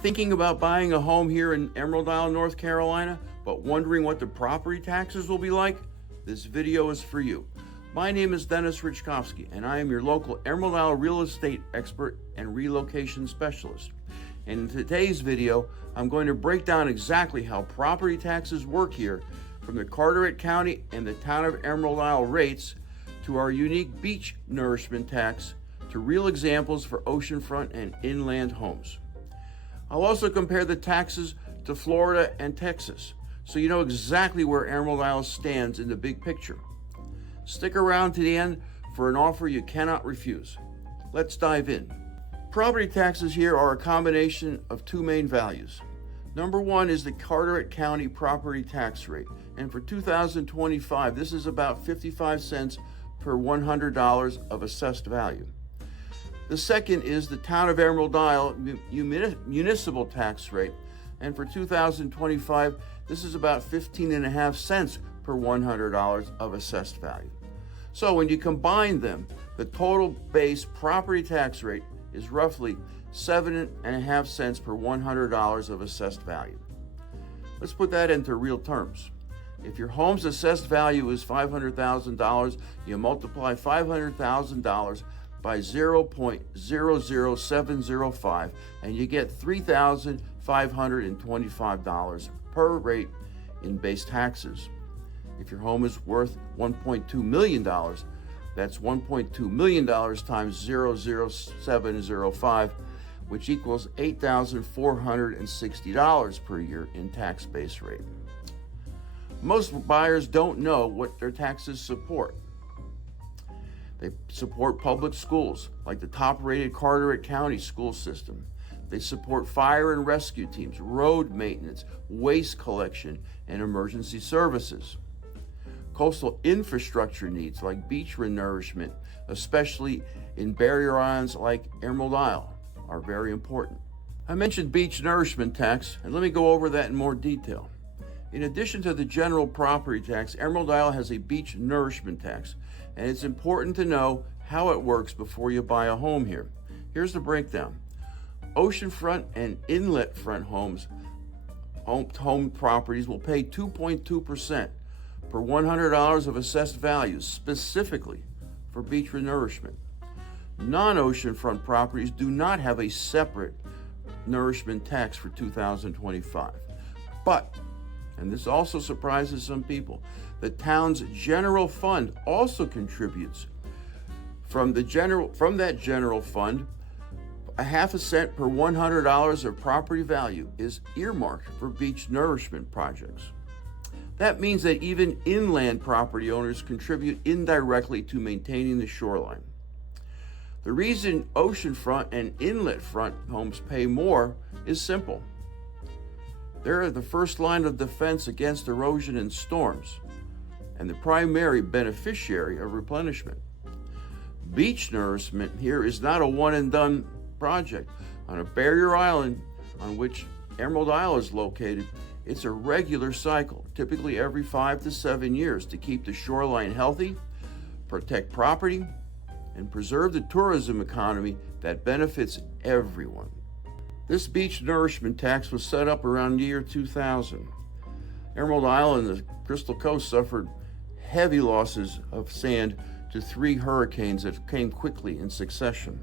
Thinking about buying a home here in Emerald Isle, North Carolina, but wondering what the property taxes will be like? This video is for you. My name is Dennis Richkovsky, and I am your local Emerald Isle real estate expert and relocation specialist. And in today's video, I'm going to break down exactly how property taxes work here, from the Carteret County and the town of Emerald Isle rates to our unique Beach Nourishment Tax to real examples for oceanfront and inland homes. I'll also compare the taxes to Florida and Texas, so you know exactly where Emerald Isle stands in the big picture. Stick around to the end for an offer you cannot refuse. Let's dive in. Property taxes here are a combination of two main values. Number one is the Carteret County property tax rate, and for 2025, this is about 55 cents per $100 of assessed value. The second is the town of Emerald Isle municipal tax rate, and for 2025, this is about 15.5 cents per $100 of assessed value. So when you combine them, the total base property tax rate is roughly 7.5 cents per $100 of assessed value. Let's put that into real terms. If your home's assessed value is $500,000, you multiply $500,000 by 0.00705 and you get $3,525 per rate in base taxes. If your home is worth $1.2 million, that's $1.2 million times 0.0705, which equals $8,460 per year in tax base rate. Most buyers don't know what their taxes support. They support public schools, like the top-rated Carteret County school system. They support fire and rescue teams, road maintenance, waste collection, and emergency services. Coastal infrastructure needs, like beach renourishment, especially in barrier islands like Emerald Isle, are very important. I mentioned beach nourishment tax, and let me go over that in more detail. In addition to the general property tax, Emerald Isle has a beach nourishment tax, and it's important to know how it works before you buy a home here. Here's the breakdown. Oceanfront and inlet front homes, home properties will pay 2.2% per $100 of assessed value, specifically for beach renourishment. Non-oceanfront properties do not have a separate nourishment tax for 2025. But, and this also surprises some people, the town's general fund also contributes. From that general fund, a half a cent per $100 of property value is earmarked for beach nourishment projects. That means that even inland property owners contribute indirectly to maintaining the shoreline. The reason oceanfront and inlet front homes pay more is simple. They're the first line of defense against erosion and storms, and the primary beneficiary of replenishment. Beach nourishment here is not a one-and-done project. On a barrier island on which Emerald Isle is located, it's a regular cycle, typically every 5 to 7 years, to keep the shoreline healthy, protect property, and preserve the tourism economy that benefits everyone. This beach nourishment tax was set up around the year 2000. Emerald Isle and the Crystal Coast suffered heavy losses of sand to 3 hurricanes that came quickly in succession.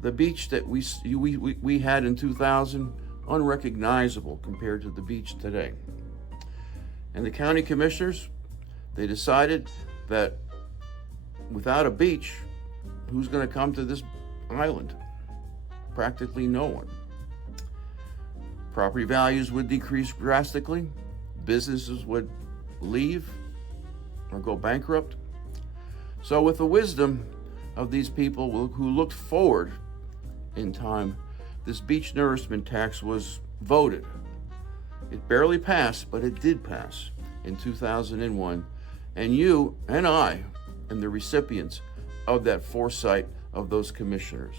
The beach that we had in 2000, unrecognizable compared to the beach today. And the county commissioners, they decided that without a beach, who's going to come to this island? Practically no one. Property values would decrease drastically, businesses would leave or go bankrupt. So with the wisdom of these people who looked forward in time, this beach nourishment tax was voted. It barely passed, but it did pass in 2001, and you and I am the recipients of that foresight of those commissioners.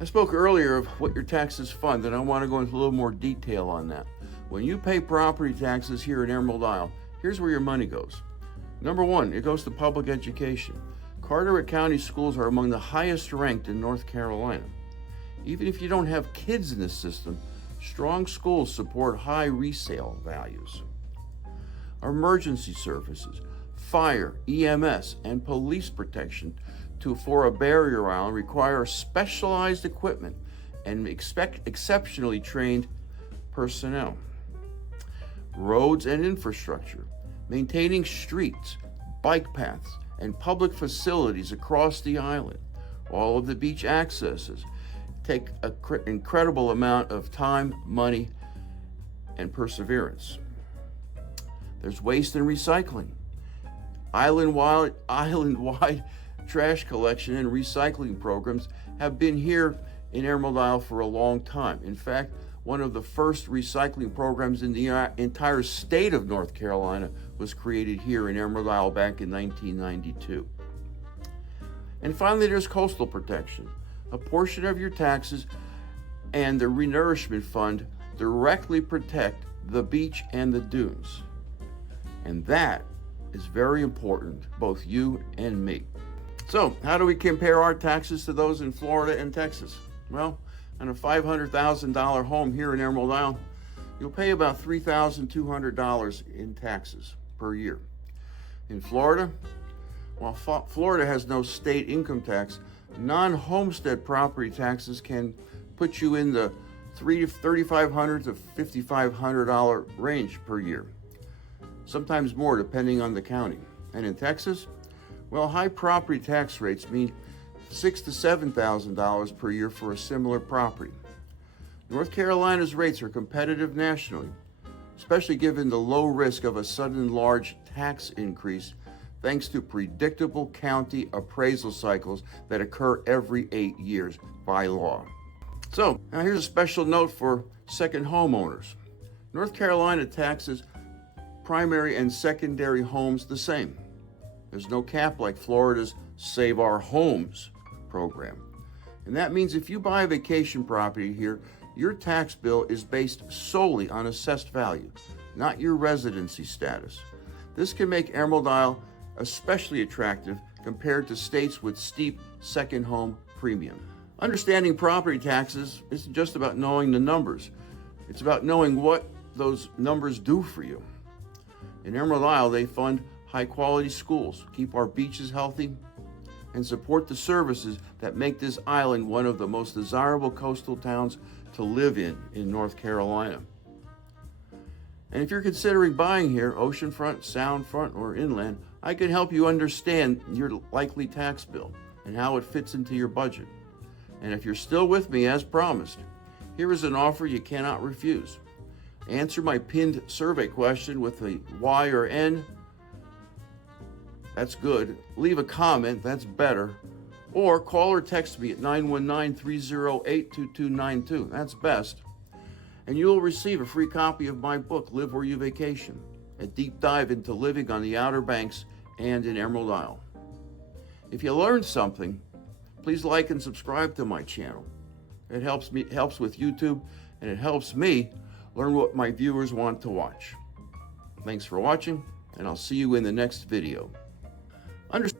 I spoke earlier of what your taxes fund, and I want to go into a little more detail on that. When you pay property taxes here in Emerald Isle, here's where your money goes. Number one, it goes to public education. Carteret County Schools are among the highest ranked in North Carolina. Even if you don't have kids in the system, strong schools support high resale values. Our emergency services, fire, EMS, and police protection for a barrier island require specialized equipment and exceptionally trained personnel. Roads and infrastructure, maintaining streets, bike paths, and public facilities across the island, all of the beach accesses, take an incredible amount of time, money, and perseverance. There's waste and recycling. Island-wide trash collection and recycling programs have been here in Emerald Isle for a long time. In fact, one of the first recycling programs in the entire state of North Carolina was created here in Emerald Isle back in 1992. And finally, there's coastal protection. A portion of your taxes and the Renourishment Fund directly protect the beach and the dunes. And that is very important, both you and me. So, how do we compare our taxes to those in Florida and Texas? Well, on a $500,000 home here in Emerald Isle, you'll pay about $3,200 in taxes per year. In Florida, while Florida has no state income tax, non-homestead property taxes can put you in the $3,500 to $5,500 range per year, sometimes more depending on the county. And in Texas, well, high property tax rates mean $6,000 to $7,000 per year for a similar property. North Carolina's rates are competitive nationally, especially given the low risk of a sudden large tax increase thanks to predictable county appraisal cycles that occur every 8 years by law. So, now here's a special note for second homeowners. North Carolina taxes primary and secondary homes the same. There's no cap like Florida's Save Our Homes program. And that means if you buy a vacation property here, your tax bill is based solely on assessed value, not your residency status. This can make Emerald Isle especially attractive compared to states with steep second home premium. Understanding property taxes isn't just about knowing the numbers. It's about knowing what those numbers do for you. In Emerald Isle, they fund high-quality schools, keep our beaches healthy, and support the services that make this island one of the most desirable coastal towns to live in North Carolina. And if you're considering buying here, oceanfront, soundfront, or inland, I can help you understand your likely tax bill and how it fits into your budget. And if you're still with me as promised, here is an offer you cannot refuse. Answer my pinned survey question with a Y or N. That's good. Leave a comment, that's better. Or call or text me at 919-308-2292. That's best. And you will receive a free copy of my book, Live Where You Vacation, a deep dive into living on the Outer Banks and in Emerald Isle. If you learned something, please like and subscribe to my channel. It helps with YouTube, and it helps me learn what my viewers want to watch. Thanks for watching, and I'll see you in the next video. Understand